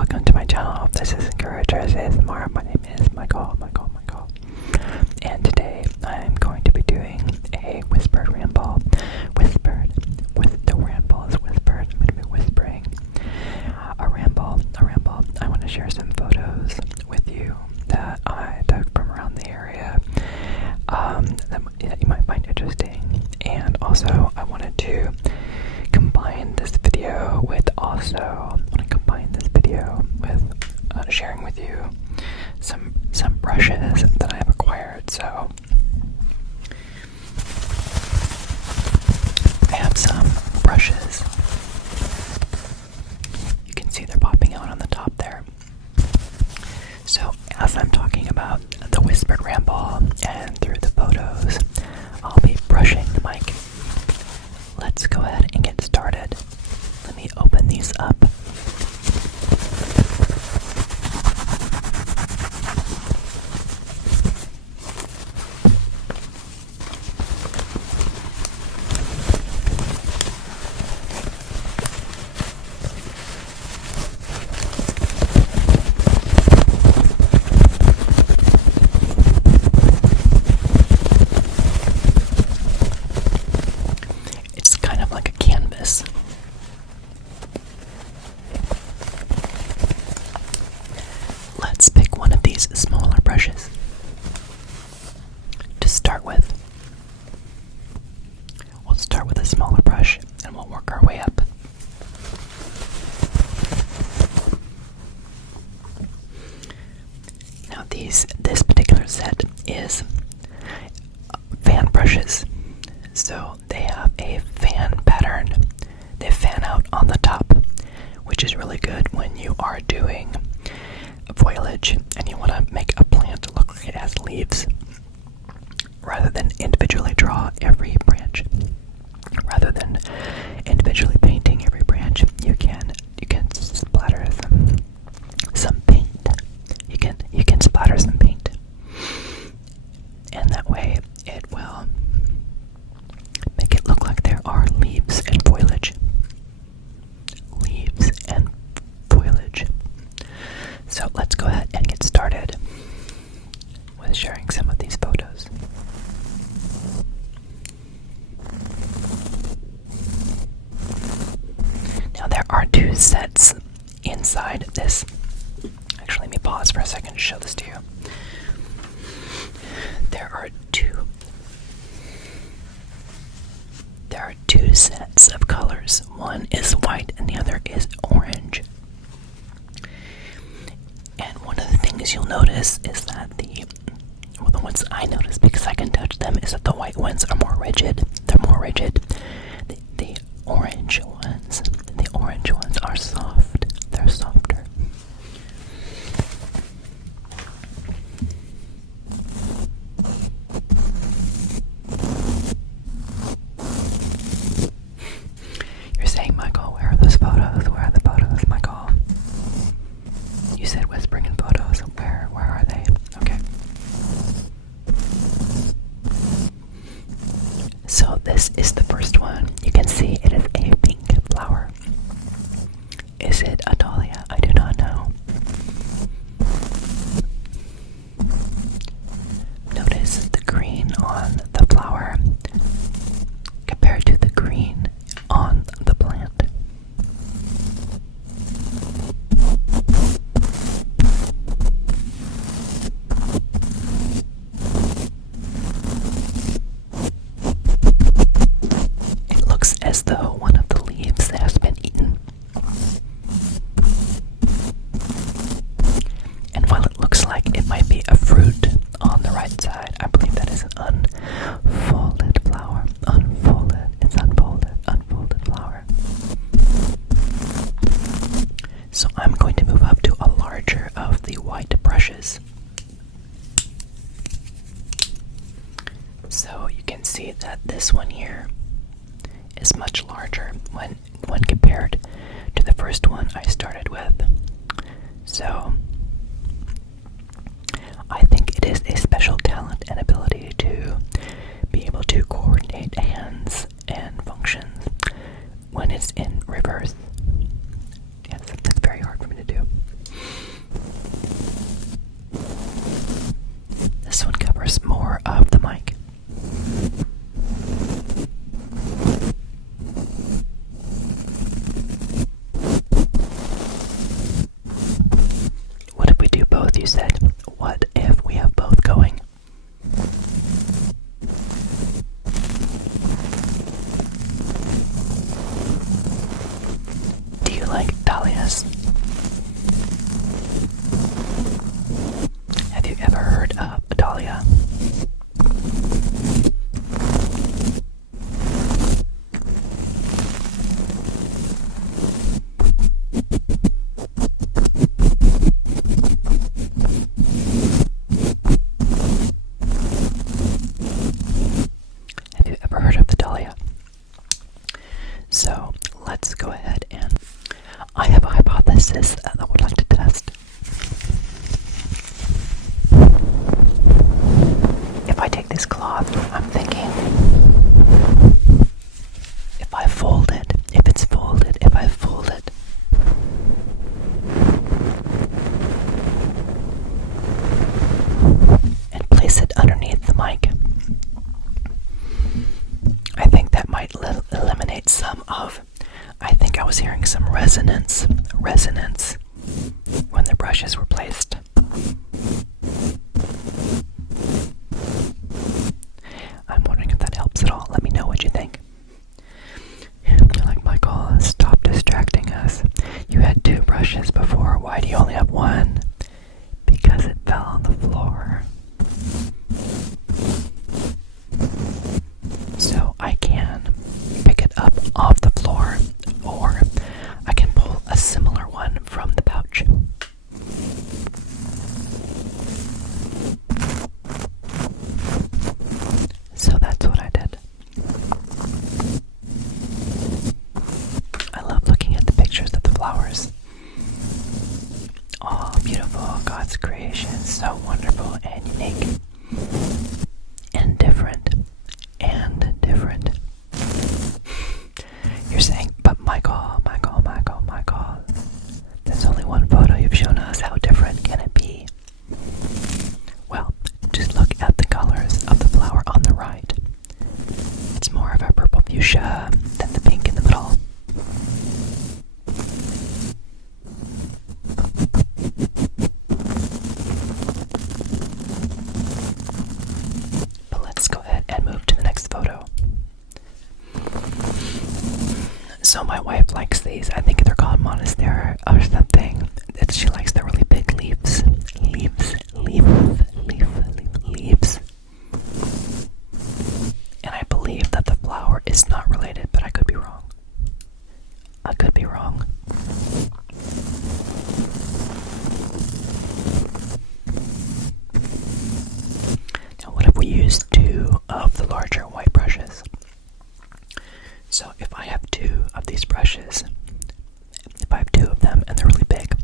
welcome to my channel. This is Encouragers ASMR. My name is Michael. And today I'm going to be doing a whispered ramble. Whispered. With the ramble is whispered. I'm going to be whispering. A ramble. I want to share some photos with you that I took from around the area that you might find interesting. And also I wanted to combine this video with sharing with you some brushes that I have acquired. So I have some brushes. You can see they're popping out on the top there. So as I'm talking about the whispered ramble and through the photos, I'll be brushing the mic. Let's go ahead and get started. Let me open these up. Let's pick one of these smaller brushes to start with. We'll start with a smaller brush and we'll work our way up. Now this particular set is fan brushes. So they have a fan pattern. They fan out on the top, which is really good when you are doing foliage and you want to make a plant look like it has leaves, rather than individually draw every branch. Rather than individually painting every branch, you can splatter some paint. You can splatter some paint, and that way it will make it look like there are leaves and foliage. Leaves and foliage. So let's go ahead and get started with sharing some of these photos. Now there are two sets inside this. Actually, let me pause for a second to show this to you. There are two sets of colors. One is white and the other is orange. And one of the things you'll notice is that the ones I notice, because I can touch them, is that the white ones are more rigid. They're more rigid. The orange ones are soft. They're softer. You're saying, Michael, where are those photos? Where are the photos, Michael? You said whispering in photos. Where are they? Okay. So this is the first one. You can see it is a pink flower. Is it a dahlia? I do not know. Notice the green on the flower compared to the green on the plant. It looks as though one of the leaves has been eaten. And while it looks like it might be a fruit on the right side, I believe that is an unfolded flower. It's unfolded flower. So I'm going to move up to a larger of the white brushes. So you can see that this one here is much larger when compared to the first one I started with. So I think it is a special talent and ability to be able to coordinate hands and functions when it's in reverse. Yes, that's very hard for me to do. you said, what if we have both going? Do you like dahlias? Have you ever heard of a dahlia? Have you ever heard of the dahlia? So let's go ahead and I have a hypothesis that I would like to test. If I take this cloth, I'm thinking if I fold it, if it's folded, if I fold it, and place it underneath the mic, I think that might eliminate some of, I think I was hearing some resonance when the brushes were placed. I'm wondering if that helps at all. Let me know what you think. You're like, Michael, stop distracting us. You had 2 brushes before. Why do you only have 1? Because it fell on the floor. So I can pick it up off the floor, or I can pull a similar one from the pouch. So that's what I did. I love looking at the pictures of the flowers. Oh, beautiful. God's creation. So wonderful and unique. And different. You're saying, but Michael, there's only one photo you've shown us. How different can it be? Well, just look at the colors of the flower on the right. It's more of a purple fuchsia than the pink in the middle. But let's go ahead and move to the next photo. So my wife likes these. I think they're called monastery or something. She likes the really big leaves. Leaves. And I believe that the flower is not related, but I could be wrong. Now what if we use 2 of the larger white brushes? So if I have 2 of these brushes, if I have 2 of them and they're really big,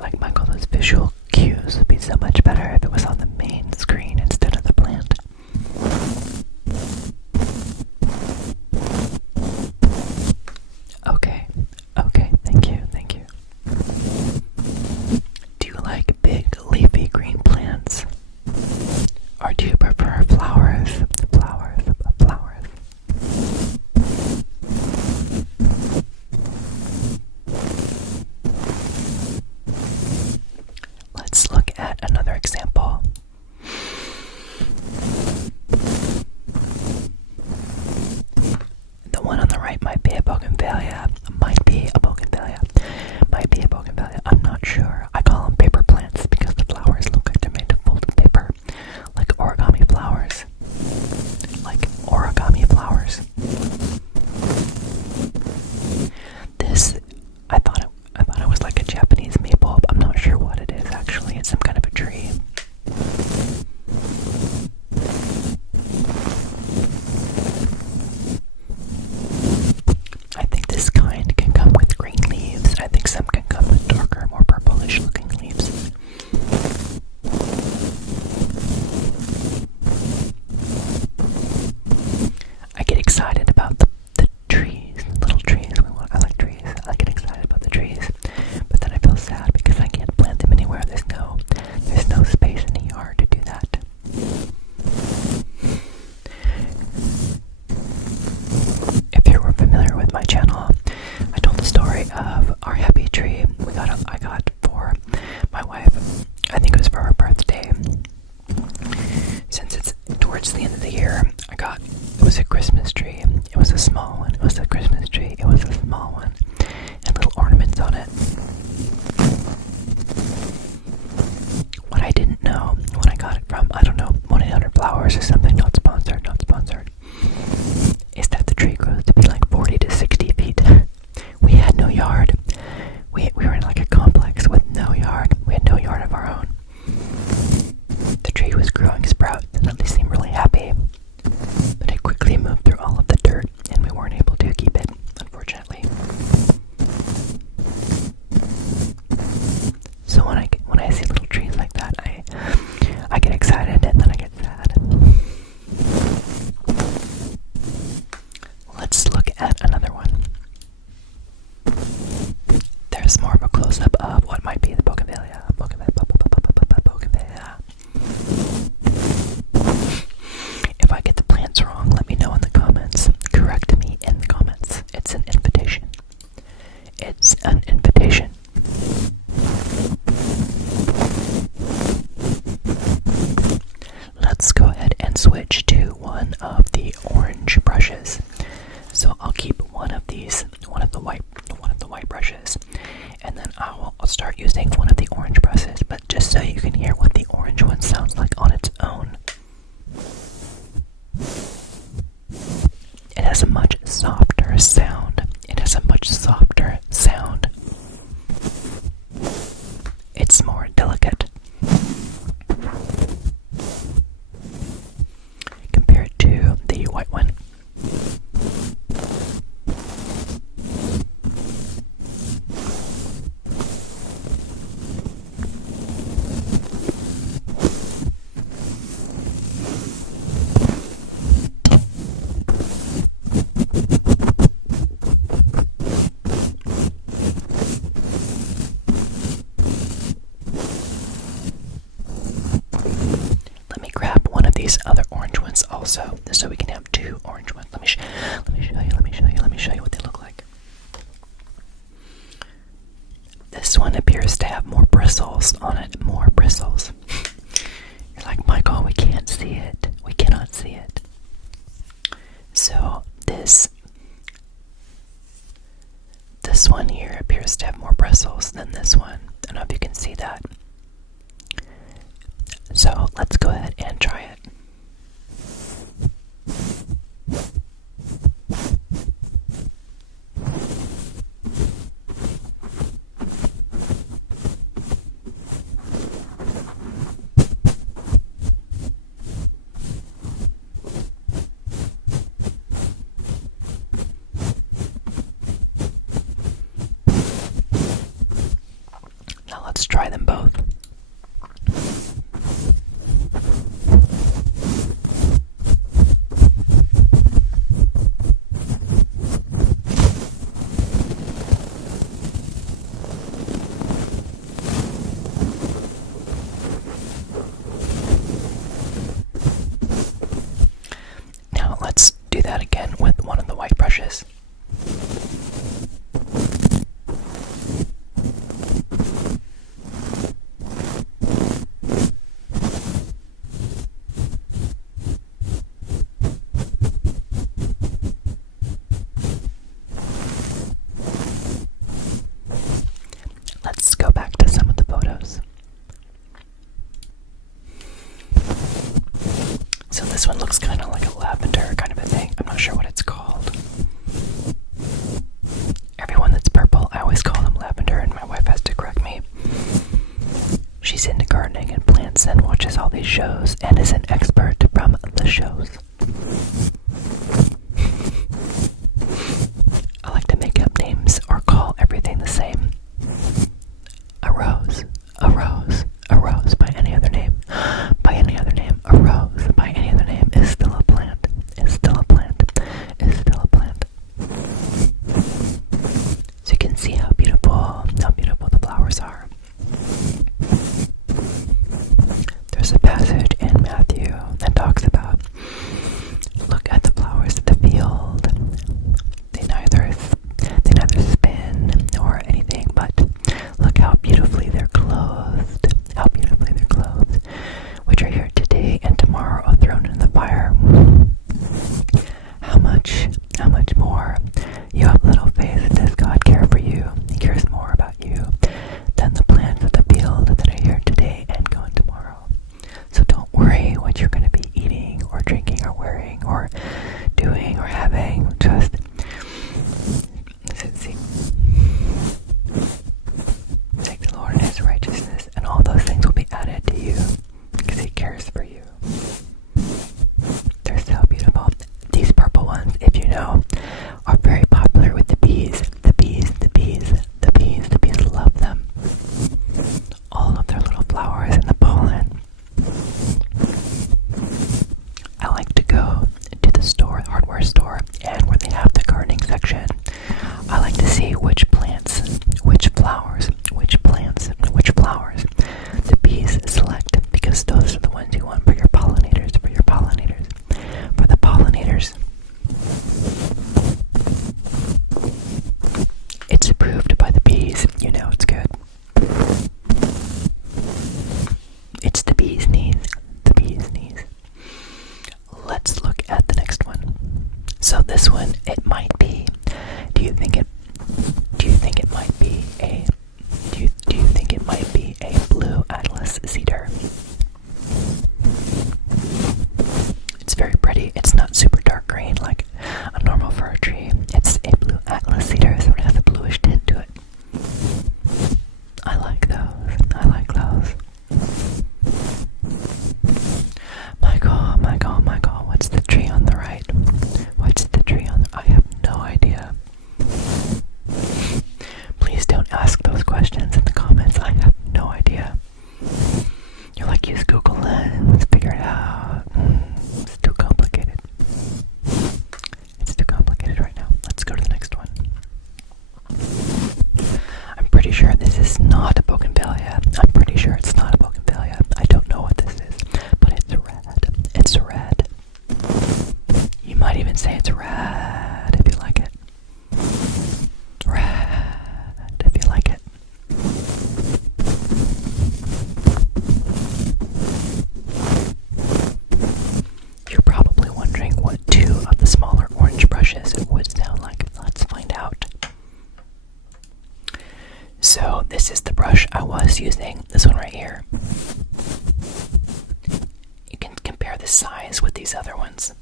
like Michael, those visual cues would be so much better if it was on the main screen instead of the plant. Okay, thank you. Do you like big leafy green plants? Or do you prefer flowers? Let's look at another switch to one of the orange brushes. So I'll keep one of the white brushes, and then I'll start using one of the orange brushes, but just so you can hear what the orange one sounds like on its own. It has a much softer sound. It's more delicate compared to the white one. These other orange ones also, so we can have two orange ones. Let me show you what they look like. This one appears to have more bristles on it. More bristles. You're like, Michael, we can't see it. We cannot see it. So this one here appears to have more bristles than this one. I don't know if you can see that. So let's go ahead and try it. Now let's try them both. Let's do that again with one of the white brushes. Let's go back to some of the photos. So this one looks kind of like a lavender kind of a thing. I'm not sure what it's called. Everyone that's purple, I always call them lavender, and my wife has to correct me. She's into gardening and plants and watches all these shows and is an expert from the shows. I like to make up names or call everything the same. A rose, a rose, a rose by any other name. By any other name, a rose by any other name is still a plant, is still a plant, is still a plant. So you can see how beautiful the flowers are. There's a passage in Matthew that talks about, look at the flowers of the field. They neither spin nor anything, but look how beautifully they're clothed. How beautifully they're clothed, which are here today and tomorrow are thrown in the fire. How much more you have little faith. Does God care for you? He cares more about you than the plants of the field that are here today and gone tomorrow. So don't worry what you're going to be eating or drinking or wearing or doing or having. Just seek the Lord and His righteousness, and all those things will be added to you because He cares for you. They're so beautiful. These purple ones, if you know, are very popular with the bees. The bees love them. All of their little flowers and the pollen. I like to go to the store, hardware store, and where they have the gardening section, I like to see which plants, which flowers the bees select this one, it might be. Do you think it might be a do you think it might be a blue Atlas Cedar? It's very pretty. It's not super dark green like a normal fir tree. It's a blue Atlas Cedar, so it has a bluish tint to it. I like those. I like those. Michael, what's the tree on the right? What's the tree on the... I have no idea. Please don't ask those questions in the comments. I have no idea. You're like, use Google Lens, figure it out. It's too complicated. It's too complicated right now. Let's go to the next one. I'm pretty sure this is not a bougainvillea. I'm pretty sure it's not a bougainvillea. I don't know what this is, but it's red. It's red. You might even say it's red if you like it. Red if you like it. You're probably wondering what two of the smaller orange brushes would sound like. Let's find out. So this is the brush I was using, this one right here. You can compare the size with these other ones.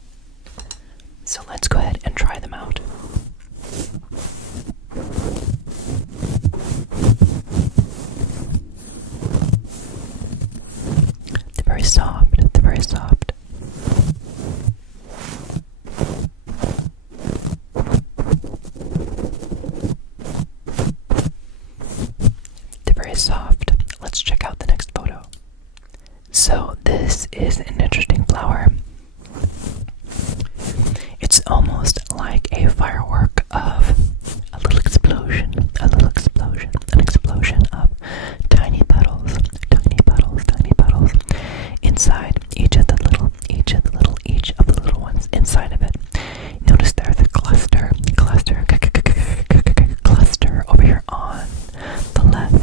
So let's go ahead and try them out. They're very soft. They're very soft. They're very soft. Let's check out the next photo. So this is an interesting flower. It's almost like a firework of a little explosion, an explosion of tiny petals, inside each of the little ones inside of it. Notice there's a cluster over here on the left.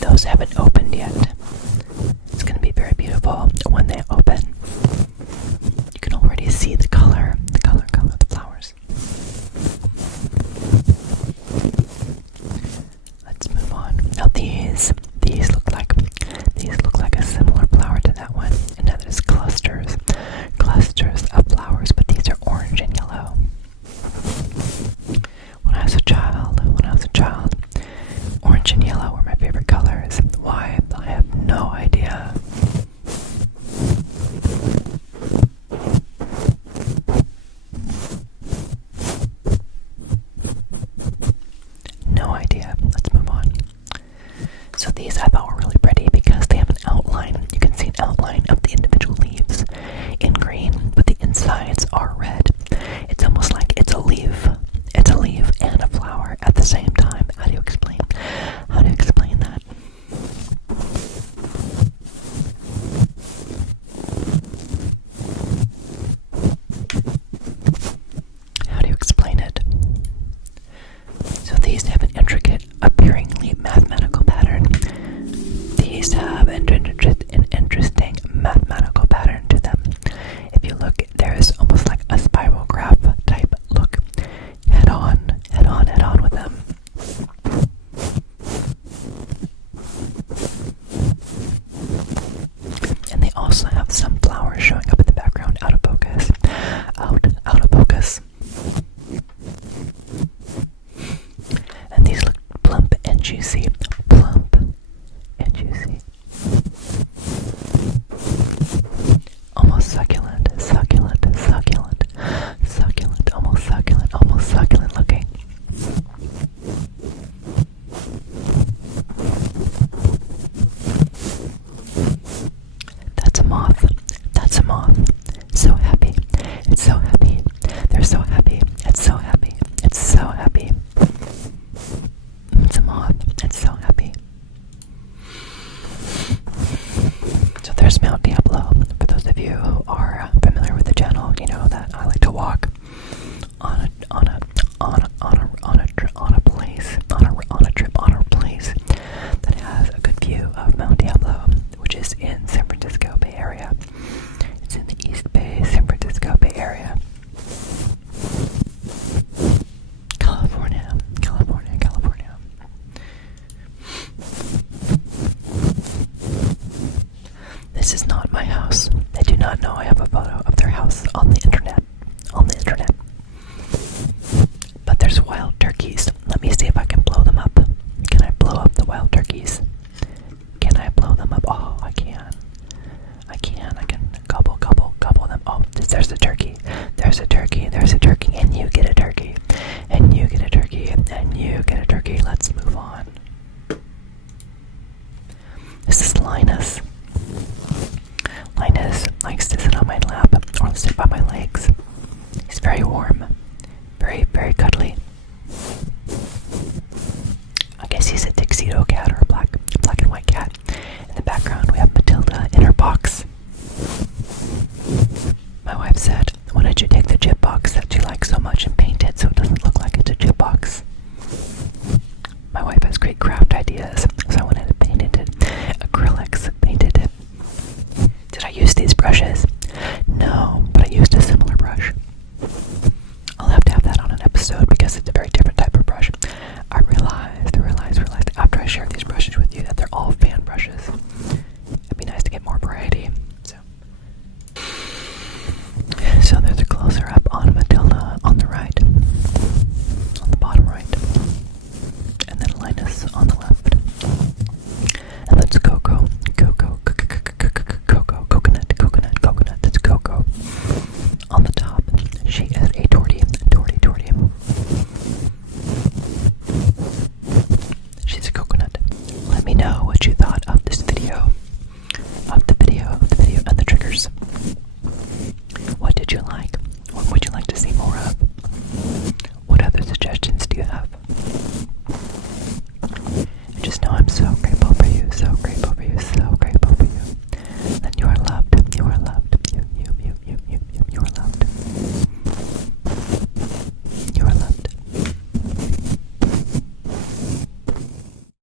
Those haven't opened yet. It's going to be very beautiful when they open. You can already see the color of the flowers. Let's move on. Now these look like a similar flower to that one. And now there's clusters of flowers, but these are orange and yellow. When I was a child, orange and yellow were my favorite colors. Why? I have no idea. No idea. Let's move on. So these I thought were really pretty because they have an outline. You can see an outline of the individual leaves in green, but the insides are red. It's almost like it's a leaf. It's a leaf and a flower at the same time. How do you explain that? How do you explain it? So these have an intricate, appearingly mathematical pattern. house. They do not know I have a photo of their house on the internet. On the internet. But there's wild turkeys. Let me see if I can blow them up. Can I blow up the wild turkeys? Can I blow them up? Oh, I can. I can gobble, gobble, gobble them. Oh, there's a turkey. There's a turkey. There's a turkey. And you get a turkey. And you get a turkey. And you get a turkey. Let's move on. This is Linus. Linus likes to sit on my lap or sit by my legs. He's very warm. Very, very cuddly. I guess he's a tuxedo cat or a black and white cat. In the background we have Matilda in her box. My wife said, why don't you take the chip box that you like so much and paint it so it doesn't look like it's a chip box? My wife has great craft ideas, so I went ahead and painted it. Acrylics, painted it. Did I use these brushes? No, but I used a similar brush. I'll have to have that on an episode because it's a very different type of brush. I realized after I share these brushes with you that they're all fan brushes. It'd be nice to get more variety. So there's a closer up on Matilda on the right, on the bottom right, and then Linus on the left. And that's Coco. That's Coco. On the top, she is a tortie. She's a coconut. Let me know what you thought of this video, and the triggers. What did you like?